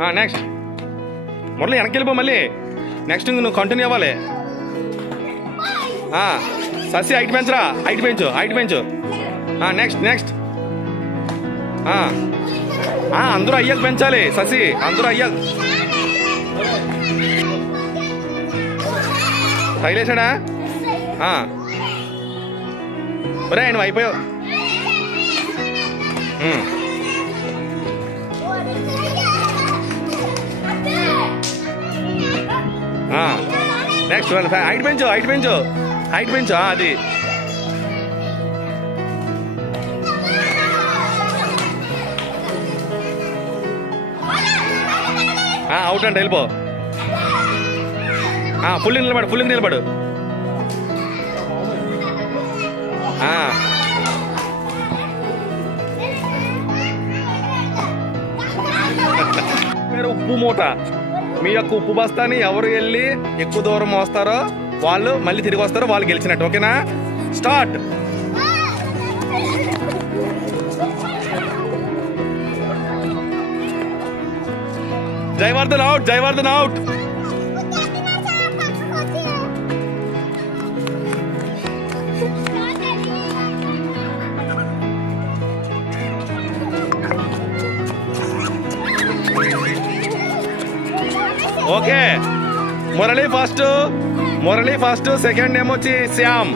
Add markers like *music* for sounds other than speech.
Next Murali వెనక్కి వెళ్ళిపో మళ్ళీ. నెక్స్ట్ నువ్వు కంటిన్యూ అవ్వాలి. ససి హైట్ పెంచరా? హైట్ పెంచు హైట్ పెంచు. నెక్స్ట్ నెక్స్ట్ అందరూ అయ్యాక పెంచాలి ససి. అందరూ అయ్యాక. తగిలేసాడా. ఒరే నువ్వు అయిపోయావు. నెక్స్ట్ హైట్ పెంచు హైట్ పెంచు. హైట్ పెంచు అది. అవుట్ అంటే వెళ్ళిపో. ఫుల్ నిలబడు ఫుల్ నిలబడు. *laughs* ఉప్పు మూట. మీ యొక్క ఉప్పు బస్తాని ఎవరు వెళ్ళి ఎక్కువ దూరం మోస్తారో వాళ్ళు మళ్ళీ తిరిగి వస్తారో వాళ్ళు గెలిచినట్టు ఓకేనా? Start! Jayavardhan out Jayavardhan out! Okay. Murali first Murali first second ఏమొచ్చి Shyam.